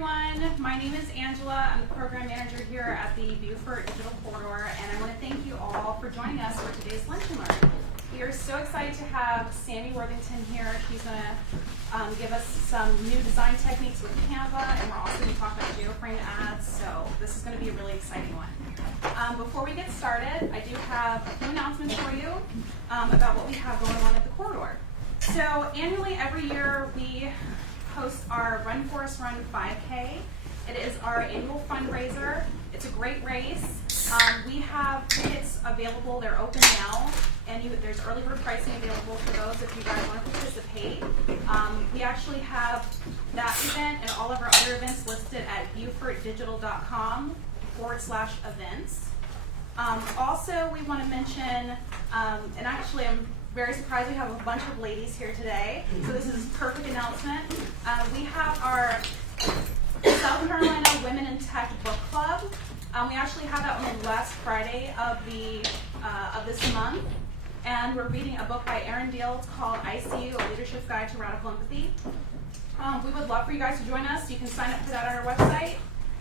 Everyone, my name is Angela. I'm the program manager here at the Beaufort Digital Corridor, and I want to thank you all for joining us for today's Lunch and Learn. We are so excited to have Samie Worthington here. She's going to give us some new design techniques with Canva, and we're also going to talk about geoframed ads, so this is going to be a really exciting one. Before we get started, I do have a few announcements for you about what we have going on at the corridor. So annually, every year, we host our Run Forest Run 5K. It is our annual fundraiser. It's a great race. We have tickets available. They're open now, and there's early bird pricing available for those if you guys want to participate. We actually have that event and all of our other events listed at beaufortdigital.com/events. Also, we want to mention, and actually I'm very surprised we have a bunch of ladies here today, so this is a perfect announcement. We have our South Carolina Women in Tech Book Club. We actually had that on the last Friday of this month, and we're reading a book by Erin Deal. It's called ICU, A Leadership's Guide to Radical Empathy. We would love for you guys to join us. You can sign up for that on our website.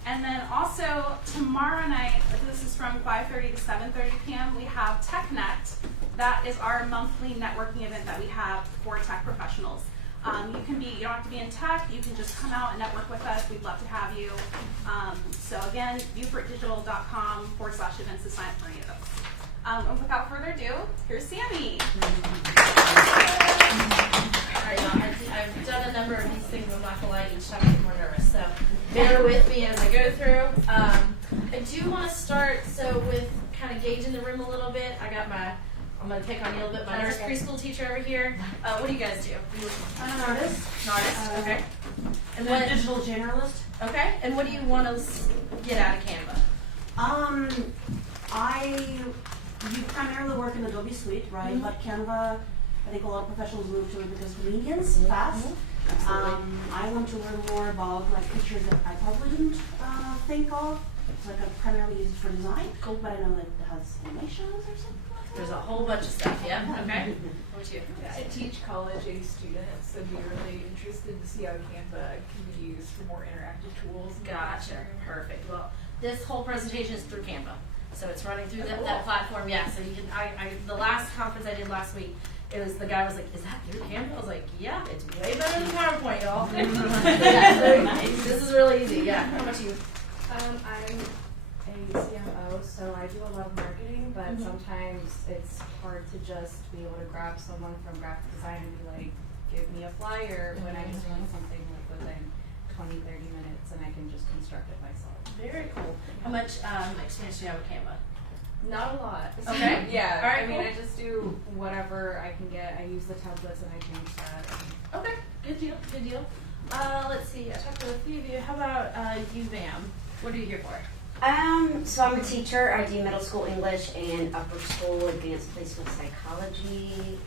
And then also tomorrow night, this is from 5:30 to 7:30 p.m., we have TechNet. That is our monthly networking event that we have for tech professionals. You don't have to be in tech, you can just come out and network with us. We'd love to have you. So again, beaufortdigital.com/events to sign up for any of those. And without further ado, here's Samie. I've done a number of these things. I'm not going to lie, each time I get more nervous. So bear with me as I go through. I do want to start with kind of gauging the room a little bit. I'm going to take on you a little bit. My nurse preschool teacher over here. What do you guys do? I'm an artist. An artist, okay. And a digital generalist. Okay. And what do you want to get out of Canva? You primarily work in Adobe Suite, right? Mm-hmm. But Canva, I think a lot of professionals move to it because convenience, fast. I want to learn more about features that I probably didn't think of. I primarily use it for design, but I know that it has animations or something. There's a whole bunch of stuff, yeah? Okay. What about you? I teach college-age students, so I'd be really interested to see how Canva can be used for more interactive tools. Gotcha. Perfect. Well, this whole presentation is through Canva. So it's running through that platform, yeah. So you can, the last conference I did last week, the guy was like, is that through Canva? I was like, yeah, it's way better than PowerPoint, y'all. This is really easy, yeah. How about you? I'm a CMO, so I do a lot of marketing, but sometimes it's hard to just be able to grab someone from graphic design and be like, give me a flyer when I just want something within 20, 30 minutes and I can just construct it myself. Very cool. How much experience do you have with Canva? Not a lot. Okay. Yeah. All right, I mean, cool. I just do whatever I can get. I use the templates and I change that. Okay. Good deal. Good deal. Let's see. I talked to a few of you. How about you, Vam? What are you here for? So I'm a teacher. I do middle school English and upper school advanced placement psychology.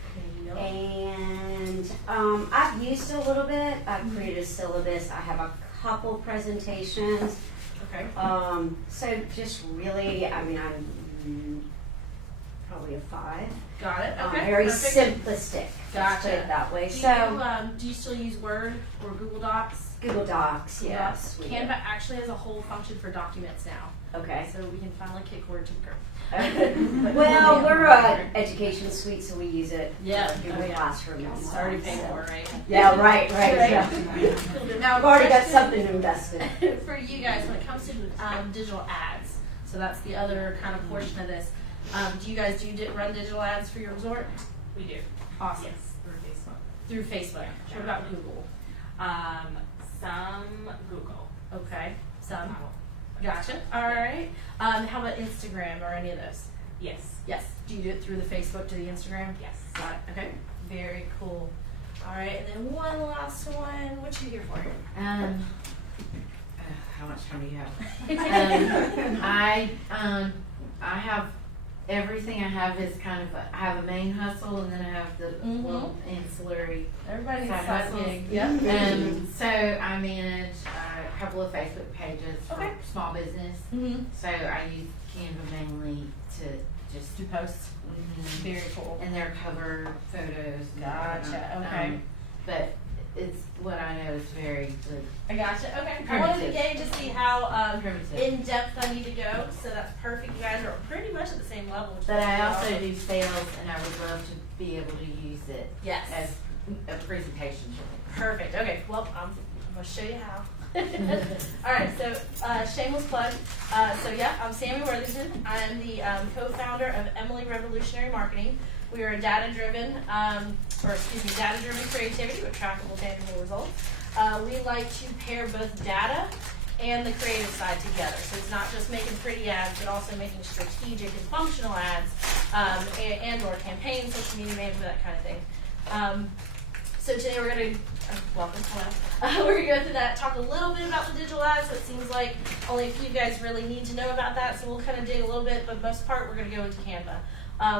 And I've used it a little bit. I've created a syllabus. I have a couple presentations. Okay. So just really, I'm probably a 5. Got it. Okay. Very perfect. simplistic. Gotcha. Put it that way. Do you still use Word or Google Docs? Google Docs, yes. Canva actually has a whole function for documents now. Okay. So we can finally kick Word to the curb. Well, we're an education suite, so we use it. Yeah. Google Classroom. It's already paid for, right? Yeah, right. Yeah. Now, I've already got something to invest in. For you guys, when it comes to digital ads, so that's the other kind of portion of this. Do you guys run digital ads for your resort? We do. Awesome. Yes, through Facebook. Through Facebook. Yeah. What about Google? Some Google. Okay. Some. Gotcha. All right. How about Instagram or any of those? Yes. Yes. Do you do it through the Facebook to the Instagram? Yes. Got it. Okay. Very cool. All right. And then one last one. What you here for? How much time do you have? I have everything I have is kind of I have a main hustle and then I have the little ancillary. Everybody's side side hustles. gig. Yep. So I manage a couple of Facebook pages for small business. So I use Canva mainly to just Do posts. Very cool. and their cover photos. Gotcha. Okay. But it's what I know is very good. I gotcha. Okay. I wanted to gauge to see how Primitive. in depth I need to go. So that's perfect. You guys are pretty much at the same level. Which But is I really also awesome. do sales, and I would love to be able to use it Yes. as a presentation tool. Perfect. Okay. Well, I'm gonna show you how. All right. So shameless plug. So yeah, I'm Samie Worthington. I'm the co-founder of Emily Revolutionary Marketing. We are a data-driven, data-driven creativity with trackable, tangible results. We like to pair both data and the creative side together. So it's not just making pretty ads, but also making strategic and functional ads, and or campaigns, social media management, that kind of thing. So today we're going to, welcome, hello. We're going to go through that, talk a little bit about the digital ads. So it seems like only a few guys really need to know about that, so we'll kind of dig a little bit, but most part we're going to go into Canva.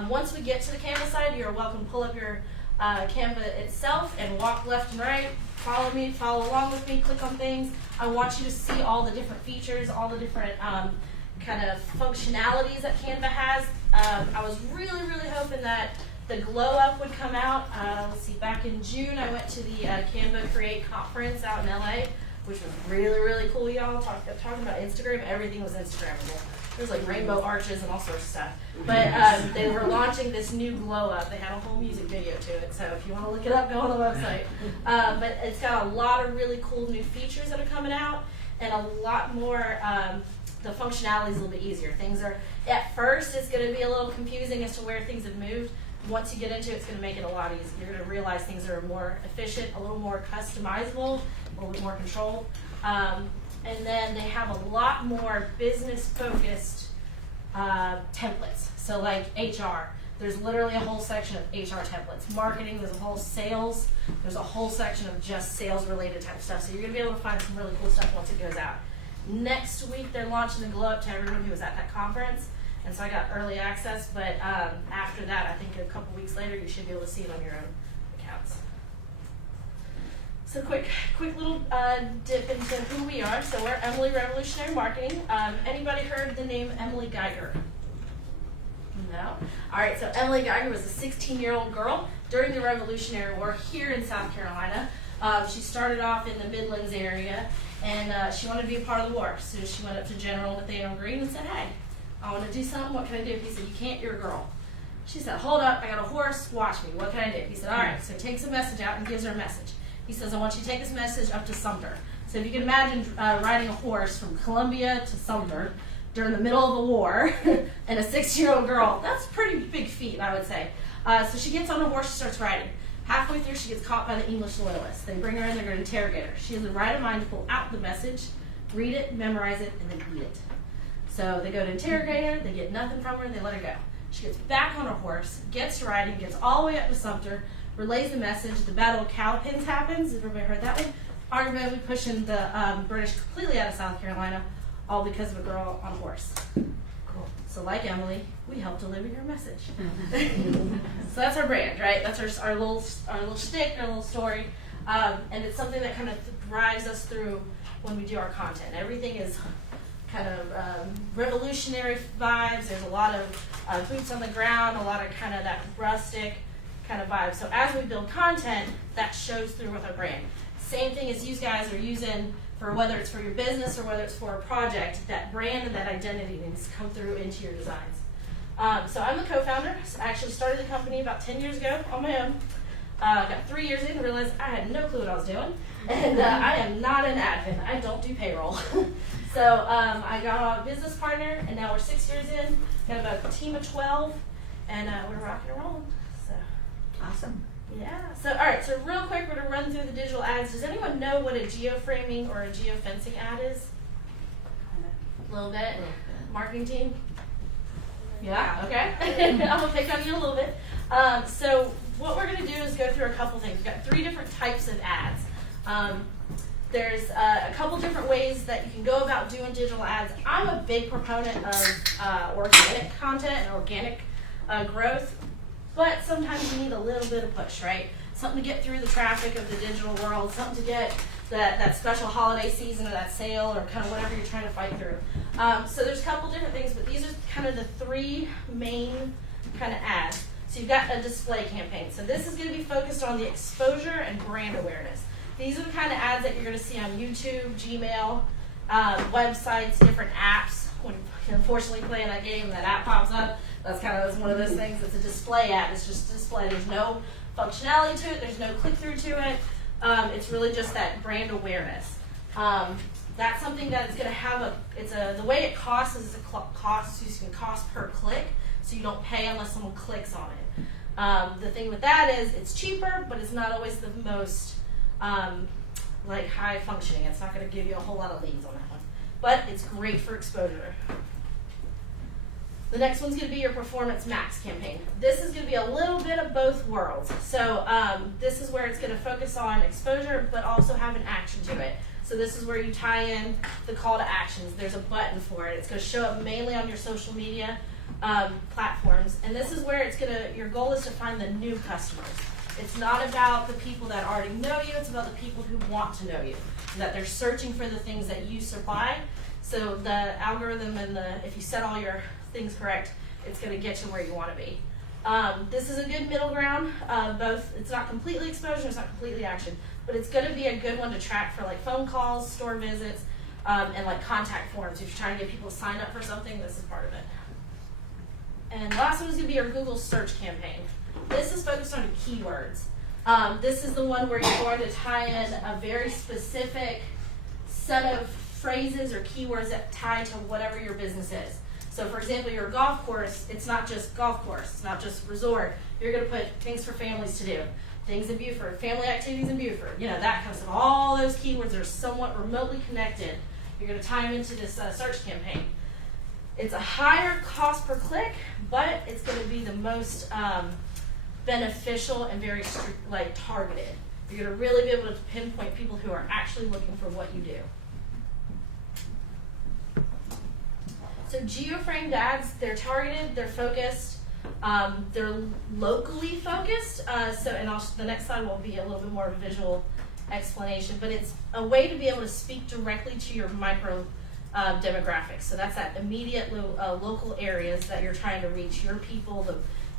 Once we get to the Canva side, you're welcome to pull up your Canva itself and walk left and right. Follow me, follow along with me, click on things. I want you to see all the different features, all the different kind of functionalities that Canva has. I was really, really hoping that the glow up would come out. Let's see, back in June I went to the Canva Create conference out in LA, which was really, really cool, y'all. Talking about Instagram, everything was Instagrammable. There was like rainbow arches and all sorts of stuff. But they were launching this new glow up. They had a whole music video to it, so if you want to look it up, go on the website. But it's got a lot of really cool new features that are coming out, and a lot more, the functionality is a little bit easier. Things are, at first, it's going to be a little confusing as to where things have moved. Once you get into it, it's going to make it a lot easier. You're going to realize things are more efficient, a little more customizable, a little bit more control. And then they have a lot more business-focused templates. So like HR, there's literally a whole section of HR templates. Marketing, there's a whole sales, there's a whole section of just sales-related type stuff. So you're going to be able to find some really cool stuff once it goes out. Next week, they're launching the Glow Up to everyone who was at that conference. And so I got early access, but after that, I think a couple weeks later, you should be able to see it on your own accounts. So quick little dip into who we are. So we're Emily Revolutionary Marketing. Anybody heard the name Emily Geiger? No? All right, so Emily Geiger was a 16-year-old girl during the Revolutionary War here in South Carolina. She started off in the Midlands area, and she wanted to be a part of the war. So she went up to General Nathaniel Greene and said, hey, I want to do something. What can I do? He said, you can't. You're a girl. She said, hold up. I got a horse. Watch me. What can I do? He said, all right. So he takes a message out and gives her a message. He says, I want you to take this message up to Sumter. So if you can imagine riding a horse from Columbia to Sumter during the middle of the war and a 6-year-old girl, that's a pretty big feat, I would say. So she gets on a horse, she starts riding. Halfway through, she gets caught by the English loyalists. They bring her in, they're going to interrogate her. She has the right of mind to pull out the message, read it, memorize it, and then eat it. So they go to interrogate her, they get nothing from her, and they let her go. She gets back on her horse, gets riding, gets all the way up to Sumter, relays the message. The Battle of Cowpens happens. Have everybody heard that one? Arguably pushing the British completely out of South Carolina, all because of a girl on a horse. Cool. So like Emily, we help deliver your message. So that's our brand, right? That's our little shtick, our little story. And it's something that kind of drives us through when we do our content. Everything is kind of revolutionary vibes. There's a lot of boots on the ground, a lot of kind of that rustic kind of vibe. So as we build content, that shows through with our brand. Same thing as you guys are using for whether it's for your business or whether it's for a project, that brand and that identity needs to come through into your designs. So I'm the co-founder. I actually started the company about 10 years ago on my own. Got 3 years in and realized I had no clue what I was doing. And I am not an admin. I don't do payroll. So I got a business partner, and now we're 6 years in. Got about a team of 12, and we're rocking and rolling. So Awesome. yeah. So all right. So real quick, we're gonna run through the digital ads. Does anyone know what a geoframing or a geofencing ad is? A little bit. Marketing team. Yeah. Okay. I'm gonna pick on you a little bit. So what we're gonna do is go through a couple things. We've got 3 different types of ads. There's a couple different ways that you can go about doing digital ads. I'm a big proponent of organic content and organic growth, but sometimes you need a little bit of push, right? Something to get through the traffic of the digital world, something to get that special holiday season or that sale or kind of whatever you're trying to fight through. So there's a couple different things, but these are kind of the 3 main kind of ads. So you've got a display campaign. So this is going to be focused on the exposure and brand awareness. These are the kind of ads that you're going to see on YouTube, Gmail, websites, different apps. When you unfortunately play that game, that app pops up. That's one of those things. It's a display ad. It's just a display. There's no functionality to it. There's no click through to it. It's really just that brand awareness. That's something that is going to have the way it costs is cost per click, so you don't pay unless someone clicks on it. The thing with that is it's cheaper, but it's not always the most high functioning. It's not going to give you a whole lot of leads on that one, but it's great for exposure. The next one's going to be your Performance Max campaign. This is going to be a little bit of both worlds. So this is where it's going to focus on exposure, but also have an action to it. So this is where you tie in the call to actions. There's a button for it. It's going to show up mainly on your social media platforms. And this is where your goal is to find the new customers. It's not about the people that already know you. It's about the people who want to know you, that they're searching for the things that you supply. So the algorithm and if you set all your things correct, it's going to get you where you want to be. This is a good middle ground. Both, it's not completely exposure, it's not completely action, but it's going to be a good one to track for phone calls, store visits, and contact forms. If you're trying to get people to sign up for something, this is part of it. And the last one is going to be your Google search campaign. This is focused on keywords. This is the one where you're going to tie in a very specific set of phrases or keywords that tie to whatever your business is. So for example, your golf course, it's not just golf course, it's not just resort. You're going to put things for families to do, things in Beaufort, family activities in Beaufort, that kind of stuff. All those keywords are somewhat remotely connected. You're going to tie them into this search campaign. It's a higher cost per click, but it's going to be the most beneficial and very targeted. You're going to really be able to pinpoint people who are actually looking for what you do. So geoframed ads, they're targeted, they're focused, they're locally focused. The next slide will be a little bit more of a visual explanation, but it's a way to be able to speak directly to your micro demographics. So that's that immediate local areas that you're trying to reach, your people,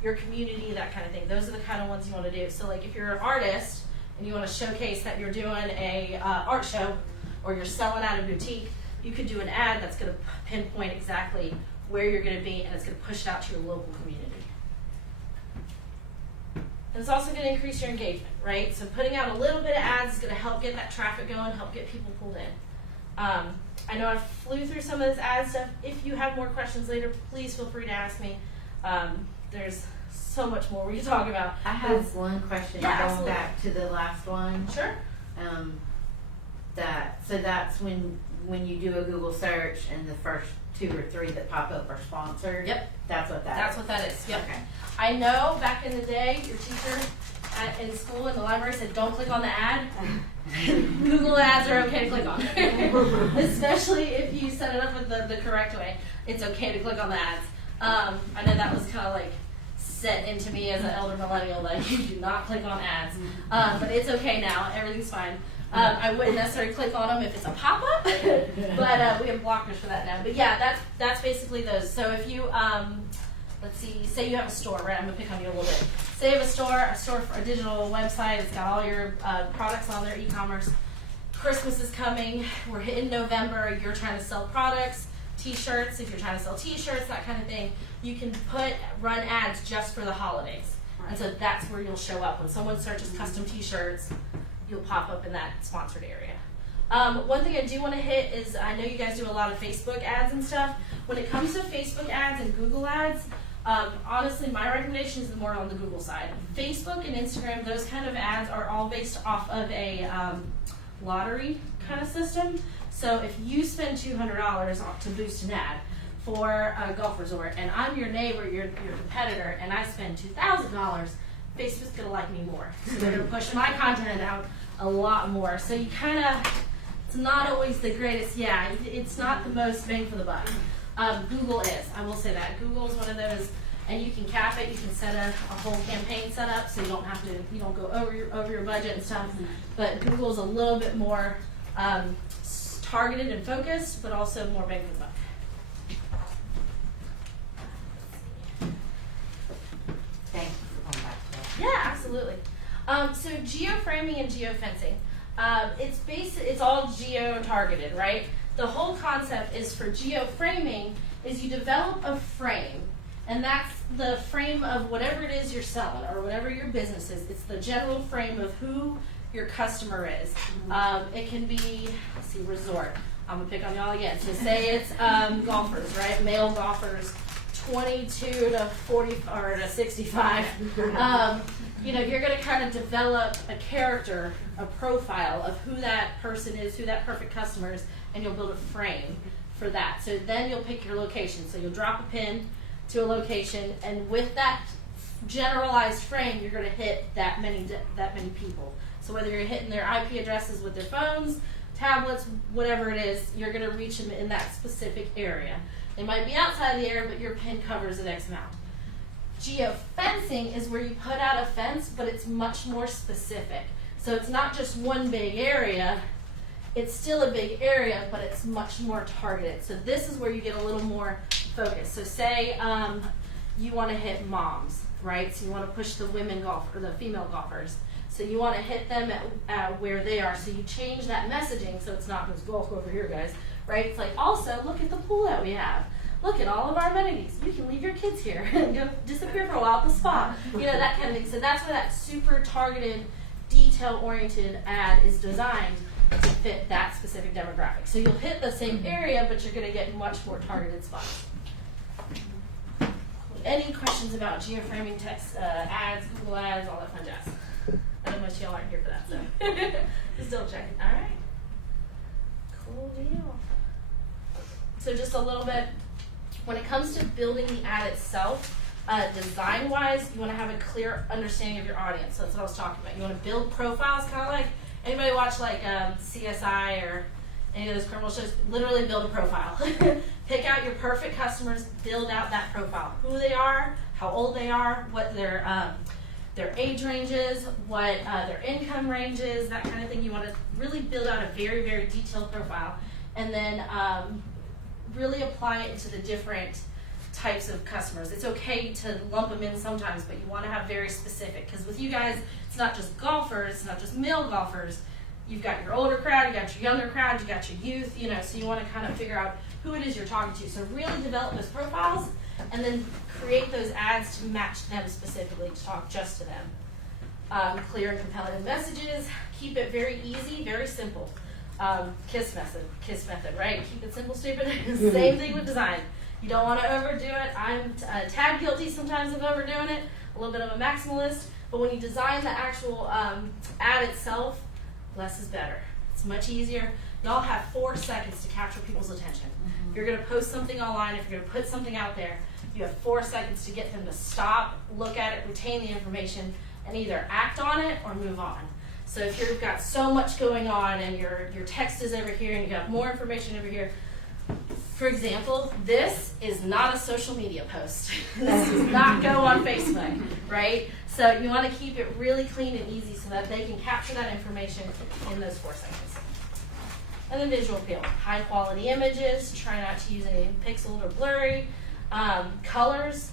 your community, that kind of thing. Those are the kind of ones you want to do. So if you're an artist and you want to showcase that you're doing a art show or you're selling at a boutique, you could do an ad that's going to pinpoint exactly where you're going to be, and it's going to push it out to your local community. And it's also going to increase your engagement, right? So putting out a little bit of ads is going to help get that traffic going, help get people pulled in. I know I flew through some of this ad stuff. If you have more questions later, please feel free to ask me. There's so much more we can talk about. I have one question going absolutely. back to the last one. Sure. That's when you do a Google search and the first 2 or 3 that pop up are sponsored. Yep. That's what that is. Yep. Okay. I know back in the day, your teacher in school in the library said, don't click on the ad. Google ads are okay to click on. Especially if you set it up with the correct way. It's okay to click on the ads. I know that was kind of set into me as an elder millennial, you do not click on ads. But it's okay now, everything's fine. I wouldn't necessarily click on them if it's a pop-up, but we have blockers for that now. But yeah, that's basically those. So if you, let's see, say you have a store, right? I'm gonna pick on you a little bit. Say you have a store for a digital website. It's got all your products on there, e-commerce. Christmas is coming. We're hitting November. You're trying to sell products, T-shirts. If you're trying to sell T-shirts, that kind of thing, you can run ads just for the holidays. Right. And so that's where you'll show up when someone searches custom T-shirts. You'll pop up in that sponsored area. One thing I do want to hit is, I know you guys do a lot of Facebook ads and stuff. When it comes to Facebook ads and Google ads, honestly, my recommendation is more on the Google side. Facebook and Instagram, those kind of ads are all based off of a lottery kind of system. So if you spend $200 to boost an ad for a golf resort, and I'm your neighbor, your competitor, and I spend $2,000, Facebook's going to like me more. So they're going to push my content out a lot more. So you it's not always the greatest, it's not the most bang for the buck. Google is, I will say that. Google is one of those, and you can cap it, you can set a whole campaign set up so you don't go over your budget and stuff. But Google's a little bit more targeted and focused, but also more bang for the buck. Thank you for going back to that. Yeah, absolutely. So geoframing and geofencing. It's all geo-targeted, right? The whole concept is for geoframing is you develop a frame, and that's the frame of whatever it is you're selling or whatever your business is. It's the general frame of who your customer is. It can be, let's see, resort. I'm gonna pick on y'all again. So say it's golfers, right? Male golfers, 22 to 40 or to 65. You're gonna kind of develop a character, a profile of who that person is, who that perfect customer is, and you'll build a frame for that. So then you'll pick your location. So you'll drop a pin to a location, and with that generalized frame, you're gonna hit that many people. So whether you're hitting their IP addresses with their phones, tablets, whatever it is, you're going to reach them in that specific area. They might be outside the area, but your pin covers an X amount. Geofencing is where you put out a fence, but it's much more specific. So it's not just one big area. It's still a big area, but it's much more targeted. So this is where you get a little more focus. So say you want to hit moms, right? So you want to push the the female golfers. So you want to hit them at where they are. So you change that messaging so it's not just golf over here, guys, right? It's like, also, look at the pool that we have. Look at all of our amenities. You can leave your kids here and go disappear for a while at the spa. That kind of thing. So that's where that super targeted, detail-oriented ad is designed to fit that specific demographic. So you'll hit the same area, but you're going to get much more targeted spots. Any questions about geoframing text, ads, Google ads, all that fun jazz? I know most of y'all aren't here for that, so just double check. All right. Cool deal. So just a little bit, when it comes to building the ad itself, design-wise, you want to have a clear understanding of your audience. So that's what I was talking about. You want to build profiles, kind of like, anybody watch like CSI or any of those criminal shows? Literally build a profile. Pick out your perfect customers, build out that profile. Who they are, how old they are, what their age ranges, what their income range is, that kind of thing. You want to really build out a very, very detailed profile, and then really apply it into the different types of customers. It's okay to lump them in sometimes, but you want to have very specific, because with you guys, it's not just golfers, it's not just male golfers. You've got your older crowd, you got your younger crowd, you got your youth, so you want to kind of figure out who it is you're talking to. So really develop those profiles, and then create those ads to match them specifically, to talk just to them. Clear and compelling messages. Keep it very easy, very simple. KISS method, right? Keep it simple, stupid. Same thing with design. You don't want to overdo it. I'm a tad guilty sometimes of overdoing it, a little bit of a maximalist, but when you design the actual ad itself, less is better. It's much easier. Y'all have 4 seconds to capture people's attention. If you're going to post something online, if you're going to put something out there, you have 4 seconds to get them to stop, look at it, retain the information, and either act on it or move on. So if you've got so much going on and your text is over here and you got more information over here, for example, this is not a social media post. This does not go on Facebook, right? So you want to keep it really clean and easy so that they can capture that information in those 4 seconds. And then visual appeal. High quality images, try not to use anything pixeled or blurry. Colors.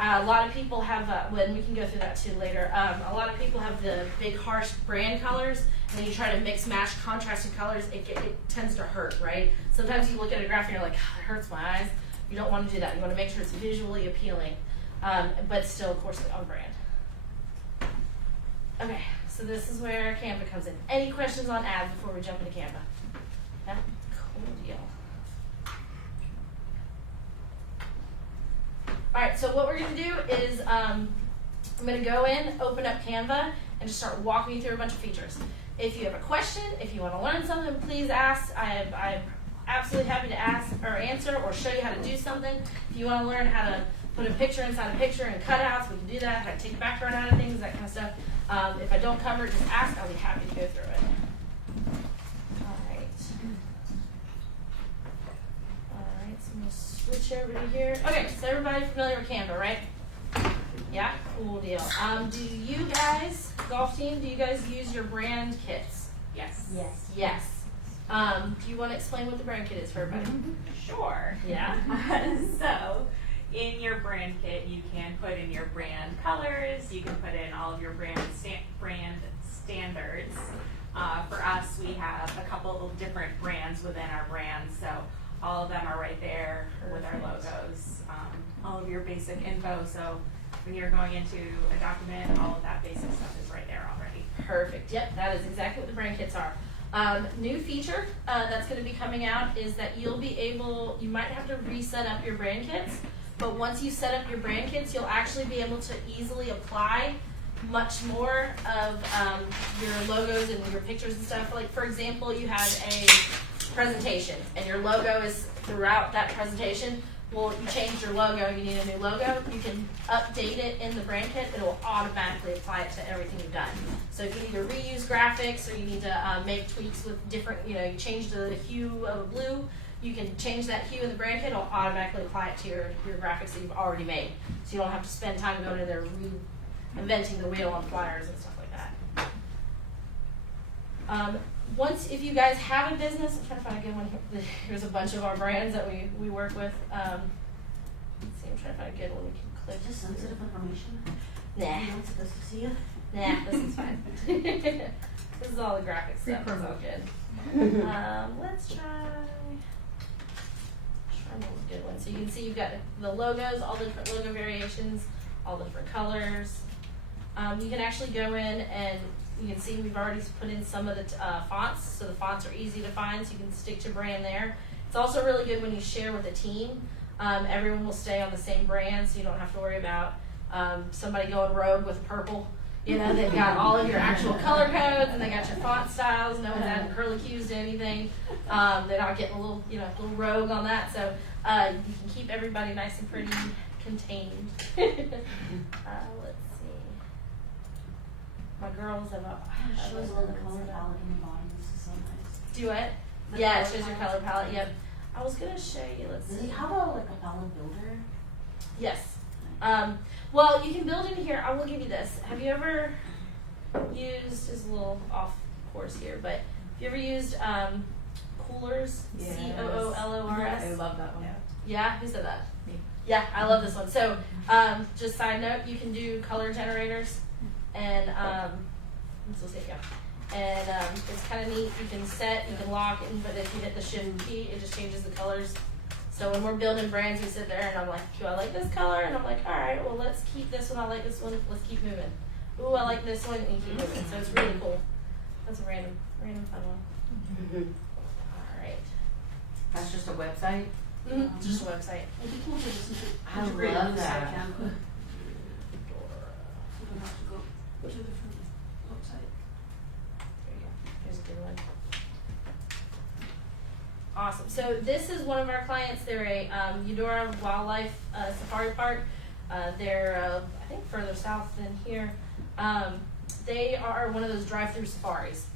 A lot of people have, and we can go through that too later, a lot of people have the big harsh brand colors, and then you try to mix match contrasting colors, it tends to hurt, right? Sometimes you look at a graph and you're like, oh, it hurts my eyes. You don't want to do that. You want to make sure it's visually appealing, but still, of course, on brand. Okay, so this is where Canva comes in. Any questions on ads before we jump into Canva? Yeah? Cool deal. All right, so what we're going to do is I'm going to go in, open up Canva, and just start walking you through a bunch of features. If you have a question, if you want to learn something, please ask. I'm absolutely happy to ask or answer or show you how to do something. If you want to learn how to put a picture inside a picture and cutouts, we can do that. How to take the background out of things, that kind of stuff. If I don't cover it, just ask. I'll be happy to go through it. So I'm going to switch over to here. Okay, so everybody familiar with Canva, right? Yeah? Cool deal. Do you guys, golf team, do you guys use your brand kits? Yes. Yes. Yes. Do you want to explain what the brand kit is for everybody? Sure. Yeah? So, in your brand kit, you can put in your brand colors, you can put in all of your brand standards. For us, we have a couple of different brands within our brands, so all of them are right there with our logos, all of your basic info. So when you're going into a document, all of that basic stuff is right there already. Perfect. Yep, that is exactly what the brand kits are. New feature that's going to be coming out is that you'll be able, you might have to reset up your brand kits, but once you set up your brand kits, you'll actually be able to easily apply much more of your logos and your pictures and stuff. Like, for example, you have a presentation and your logo is throughout that presentation. Well, you changed your logo, you need a new logo, you can update it in the brand kit, it will automatically apply it to everything you've done. So if you need to reuse graphics or you need to make tweaks with different, you change the hue of a blue, you can change that hue in the brand kit, it'll automatically apply it to your graphics that you've already made. So you don't have to spend time going in there reinventing the wheel on flyers and stuff like that. Once, if you guys have a business, I'm trying to find a good one. Here's a bunch of our brands that we work with. Let's see, I'm trying to find a good one we can click. Just sensitive information. Nah, You're not supposed to see it. nah, this is fine. This is all the graphic stuff. It's all good. Let's try a good one. So you can see you've got the logos, all the different logo variations, all the different colors. You can actually go in and you can see we've already put in some of the fonts, so the fonts are easy to find, so you can stick to brand there. It's also really good when you share with a team. Everyone will stay on the same brand, so you don't have to worry about somebody going rogue with purple. They've got all of your actual color codes, and they got your font styles. No one's adding curlicues to anything. They're not getting a little rogue on that, so you can keep everybody nice and pretty contained. Let's see. My girls have It shows a little color palette in the bottom. This is so nice. Do it? The Yeah, it color shows your color palette. Yep. I was gonna show you. Let's Does see. it have a palette builder? Yes. Well, you can build in here. I will give you this. Have you ever used? Is a little off course here, but have you ever used Coolors? Yes. Coolors. I love that one. Yeah, who said that? Me. Yeah, I love this one. So, just side note, you can do color generators, and let's see, yeah. And it's kind of neat. You can set, you can lock, but if you hit the shift key, it just changes the colors. So when we're building brands, we sit there and I'm like, do I like this color? And I'm like, all right, well, let's keep this one. I like this one. Let's keep moving. Ooh, I like this one, and you keep moving. So it's really cool. That's a random fun one. All right. That's just a website? Mm-hmm. Just a website. It'd be cool to just I integrate love inside that. Canva. You don't have to go to a different website. There you go. Here's a good one. Awesome. So this is one of our clients. They're a Eudora Wildlife Safari Park. They're I think further south than here. They are one of those drive-through safaris.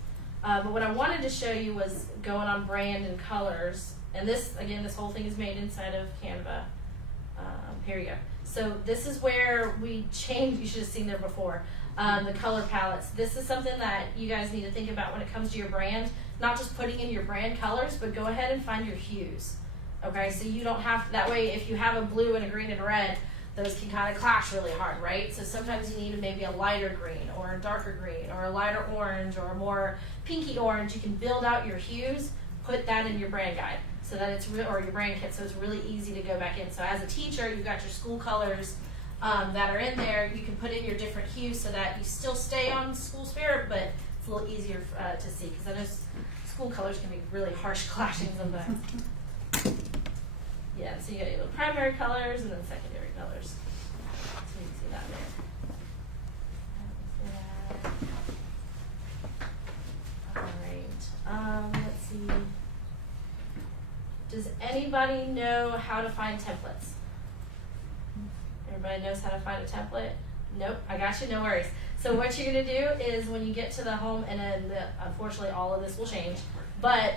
But what I wanted to show you was going on brand and colors. And this, again, this whole thing is made inside of Canva. Here you go. So this is where we change. You should have seen there before. The color palettes. This is something that you guys need to think about when it comes to your brand. Not just putting in your brand colors, but go ahead and find your hues. Okay, so you don't have, that way if you have a blue and a green and a red, those can kind of clash really hard, right? So sometimes you need maybe a lighter green or a darker green or a lighter orange or a more pinky orange. You can build out your hues, put that in your brand guide so that it's or your brand kit, so it's really easy to go back in. So as a teacher, you've got your school colors that are in there. You can put in your different hues so that you still stay on school spirit, but it's a little easier to see, because I know school colors can be really harsh clashing sometimes. Yeah, so you got your primary colors and then secondary colors. So you can see that there. Alright, let's see. Does anybody know how to find templates? Everybody knows how to find a template? Nope, I got you, no worries. So what you're gonna do is when you get to the home, and then unfortunately all of this will change, but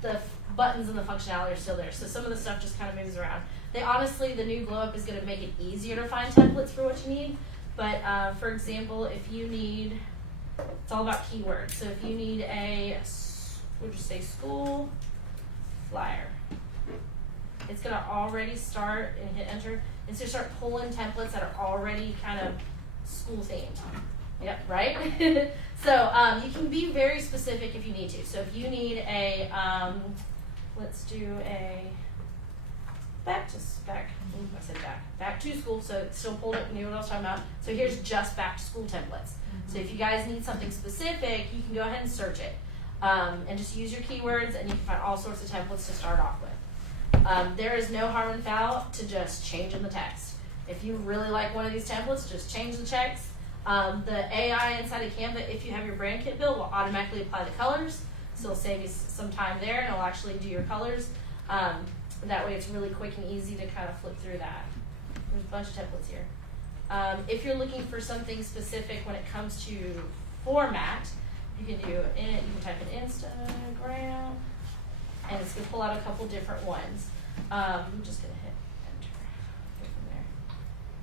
the buttons and the functionality are still there. So some of the stuff just kind of moves around. Honestly, the new glow up is gonna make it easier to find templates for what you need. But for example, if you need, it's all about keywords. So if you need a, would you say school flyer, it's gonna already start and hit enter. It's gonna start pulling templates that are already kind of school themed. Yep, right? So you can be very specific if you need to. So if you need a, let's do a back to school, so it's still pulled up, you know what I was talking about. So here's just back to school templates. So if you guys need something specific, you can go ahead and search it. And just use your keywords, and you can find all sorts of templates to start off with. There is no harm and foul to just changing the text. If you really like one of these templates, just change the text. The AI inside of Canva, if you have your brand kit built, will automatically apply the colors. So it'll save you some time there, and it'll actually do your colors. That way it's really quick and easy to kind of flip through that. There's a bunch of templates here. If you're looking for something specific when it comes to format, you can type in Instagram, and it's going to pull out a couple different ones. I'm just going to hit enter. Go from there.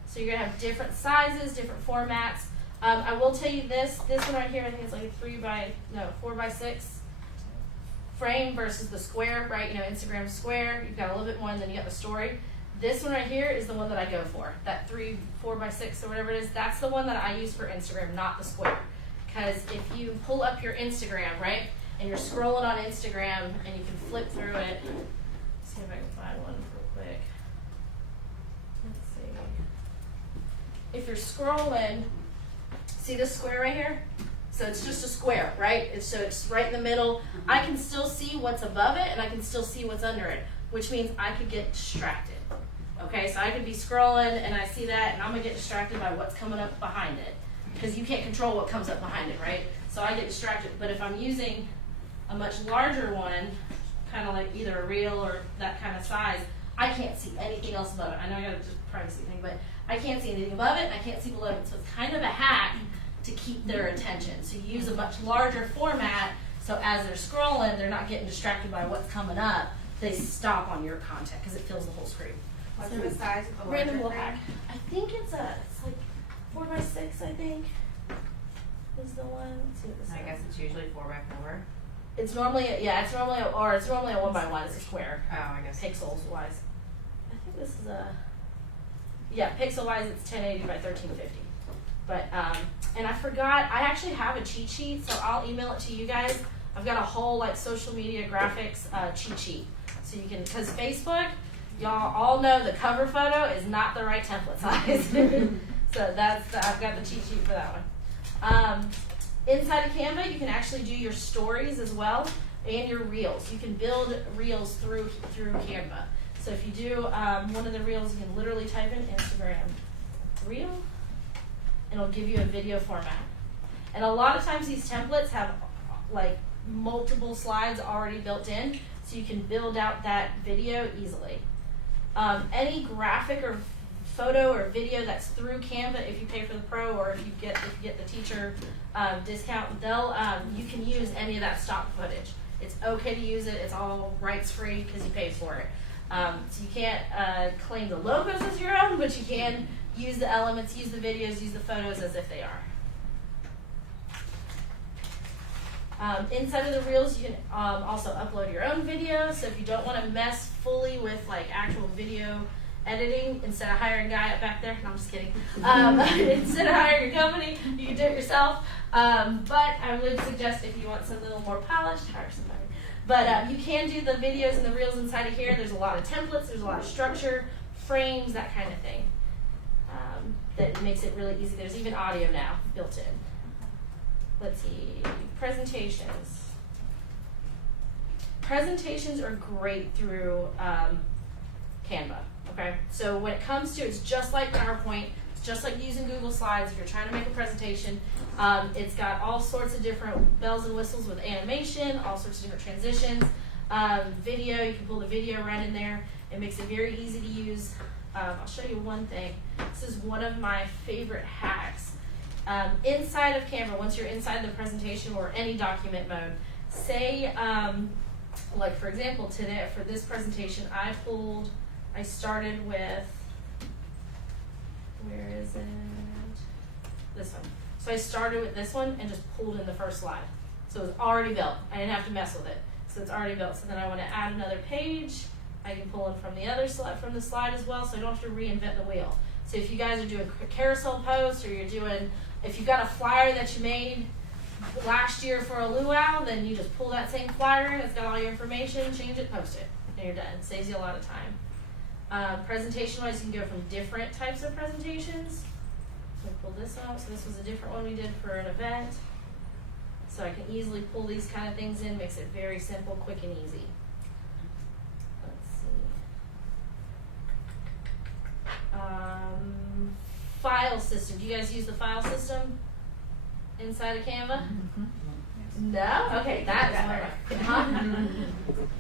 So you're going to have different sizes, different formats. I will tell you this one right here, I think it's like a 4x6 frame versus the square, right? You know, Instagram square, you've got a little bit more, and then you got the story. This one right here is the one that I go for. That 4x6 or whatever it is, that's the one that I use for Instagram, not the square. Because if you pull up your Instagram, right, and you're scrolling on Instagram and you can flip through it. Let's see if I can find one real quick. Let's see. If you're scrolling, see this square right here? So it's just a square, right? So it's right in the middle. I can still see what's above it, and I can still see what's under it, which means I could get distracted. Okay, so I could be scrolling and I see that, and I'm gonna get distracted by what's coming up behind it, because you can't control what comes up behind it, right? So I get distracted. But if I'm using a much larger one, kind of like either a reel or that kind of size, I can't see anything else above it. I know I got a privacy thing, but I can't see anything above it, and I can't see below it. So it's kind of a hack to keep their attention. So you use a much larger format, so as they're scrolling, they're not getting distracted by what's coming up. They stop on your content because it fills the whole screen. What's the size of the Random larger little hack. frame? I think it's like 4x6, I think, is the one. Let's see what this I is. guess it's usually 4x4. It's normally a 1x1. It's a square. Oh, I guess. Pixels wise. I think this is pixel wise it's 1080 by 1350. But and I forgot, I actually have a cheat sheet, so I'll email it to you guys. I've got a whole like social media graphics cheat sheet. So you can, because Facebook, y'all all know the cover photo is not the right template size. So I've got the cheat sheet for that one. Inside of Canva, you can actually do your stories as well, and your reels. You can build reels through Canva. So if you do one of the reels, you can literally type in Instagram reel, and it'll give you a video format. And a lot of times these templates have like multiple slides already built in, so you can build out that video easily. Any graphic or photo or video that's through Canva, if you pay for the pro or if you get the teacher discount, you can use any of that stock footage. It's okay to use it. It's all rights free because you pay for it. So you can't claim the logos as your own, but you can use the elements, use the videos, use the photos as if they are. Inside of the reels, you can also upload your own video. So if you don't want to mess fully with like actual video editing, instead of hiring a guy up back there, no, I'm just kidding. Instead of hiring a company, you can do it yourself. But I would suggest if you want something a little more polished, hire somebody. But you can do the videos and the reels inside of here. There's a lot of templates, there's a lot of structure, frames, that kind of thing. That makes it really easy. There's even audio now built in. Let's see, presentations. Presentations are great through Canva, okay? So when it comes to, it's just like PowerPoint, it's just like using Google Slides. If you're trying to make a presentation, it's got all sorts of different bells and whistles with animation, all sorts of different transitions. Video, you can pull the video right in there. It makes it very easy to use. I'll show you one thing. This is one of my favorite hacks. Inside of Canva, once you're inside the presentation or any document mode, say, like for example, today for this presentation, I started with, where is it? This one. So I started with this one and just pulled in the first slide. So it was already built. I didn't have to mess with it. So it's already built. So then I want to add another page. I can pull in from the other slide, from the slide as well, so I don't have to reinvent the wheel. So if you guys are doing carousel posts, or if you've got a flyer that you made last year for a luau, then you just pull that same flyer in, it's got all your information, change it, post it, and you're done. It saves you a lot of time. Presentation-wise, you can go from different types of presentations. So pull this up. So this was a different one we did for an event. So I can easily pull these kind of things in, makes it very simple, quick, and easy. Let's see. File system. Do you guys use the file system inside of Canva? No? Okay, that is one of my.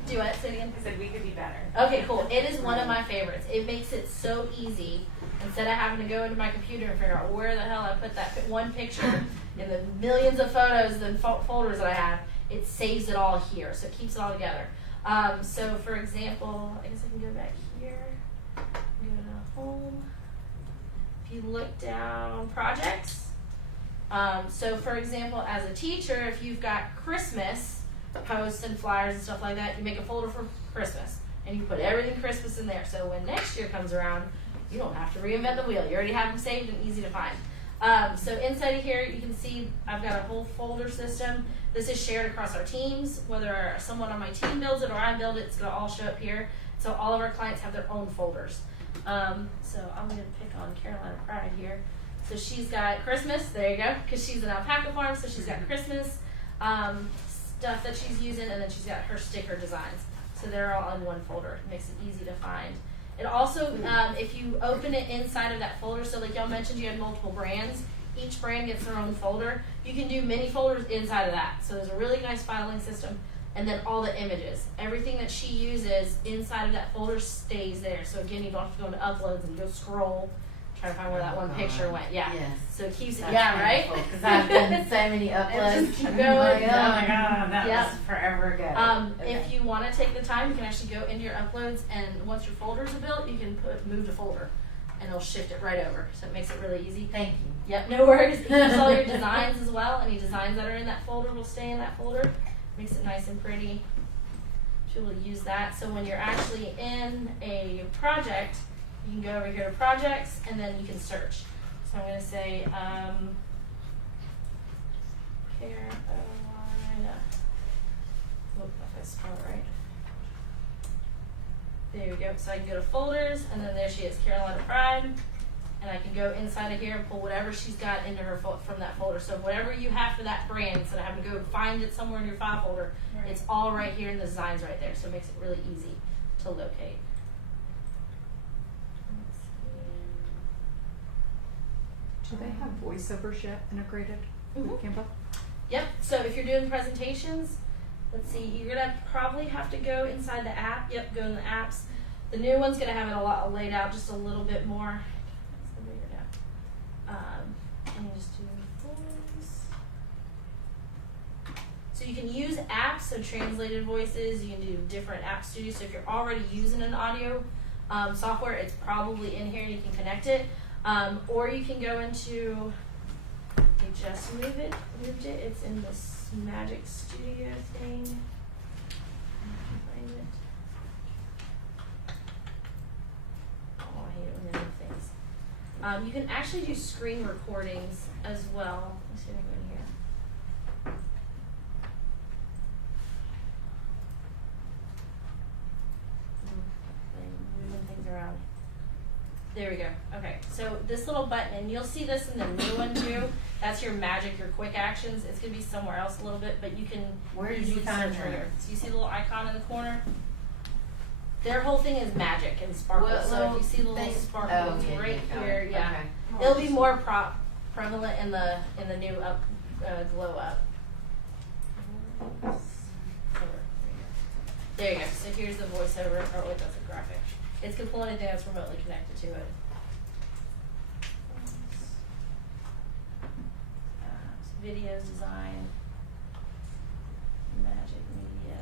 Do it, say it again. I said we could be better. Okay, cool. It is one of my favorites. It makes it so easy. Instead of having to go into my computer and figure out where the hell I put that one picture in the millions of photos and folders that I have, it saves it all here. So it keeps it all together. So for example, I guess I can go back here. Go to home. If you look down, projects. So for example, as a teacher, if you've got Christmas posts and flyers and stuff like that, you make a folder for Christmas and you put everything Christmas in there. So when next year comes around, you don't have to reinvent the wheel. You already have them saved and easy to find. So inside of here, you can see I've got a whole folder system. This is shared across our teams. Whether someone on my team builds it or I build it, it's going to all show up here. So all of our clients have their own folders. So I'm going to pick on Carolina Pride here. So she's got Christmas, there you go, because she's an alpaca farm, so she's got Christmas stuff that she's using, and then she's got her sticker designs. So they're all in one folder. It makes it easy to find. It also, if you open it inside of that folder, so like y'all mentioned you had multiple brands, each brand gets their own folder. You can do mini folders inside of that. So there's a really nice filing system. And then all the images. Everything that she uses inside of that folder stays there. So again, you don't have to go into uploads and go scroll, try to find where that one picture went. Yeah. Yes. So it keeps it, That's yeah, right? Because I've done so many uploads. just keep and going. I'm like, oh my god, that Yep. was forever ago. If you want to take the time, you can actually go into your uploads, and once your folders are built, you can move to folder, and it'll shift it right over. So it makes it really easy. Thank you. Yep, no worries. It keeps all your designs as well. Any designs that are in that folder will stay in that folder. Makes it nice and pretty. Be able to use that. So when you're actually in a project, you can go over here to projects, and then you can search. So I'm going to say Carolina. Look if I spell it right. There you go. So I can go to folders, and then there she is, Carolina Pride. And I can go inside of here and pull whatever she's got into her from that folder. So whatever you have for that brand, instead of having to go find it somewhere in your file folder, it's all right here, and the design's right there. So it makes it really easy to locate. Do they have voiceover yet integrated with Canva? Yep. So if you're doing presentations, let's see, you're gonna probably have to go inside the app. Yep, go in the apps. The new one's gonna have it a lot laid out just a little bit more. And you just do voice. So you can use apps, so translated voices. You can do different app studios. So if you're already using an audio software, it's probably in here and you can connect it. Or you can go into, they just moved it. It's in this Magic Studio thing. Find it. Oh, I hate it when they move things. You can actually do screen recordings as well. Let's see if I can go in here. Moving things around. There we go. Okay, so this little button, and you'll see this in the new one too. That's your magic, your quick actions. It's gonna be somewhere else a little bit, but you can. Where did you easily find search that? here. So you see the little icon in the corner. Their whole thing is magic and sparkle. What So if little you see the little thing? sparkle, Oh, it's yeah, right yeah, here. Yeah. Okay. It'll be more prevalent in the new glow up. There you go. So here's the voiceover. Oh wait, that's a graphic. It's can pull anything that's remotely connected to it. Videos, design, magic media.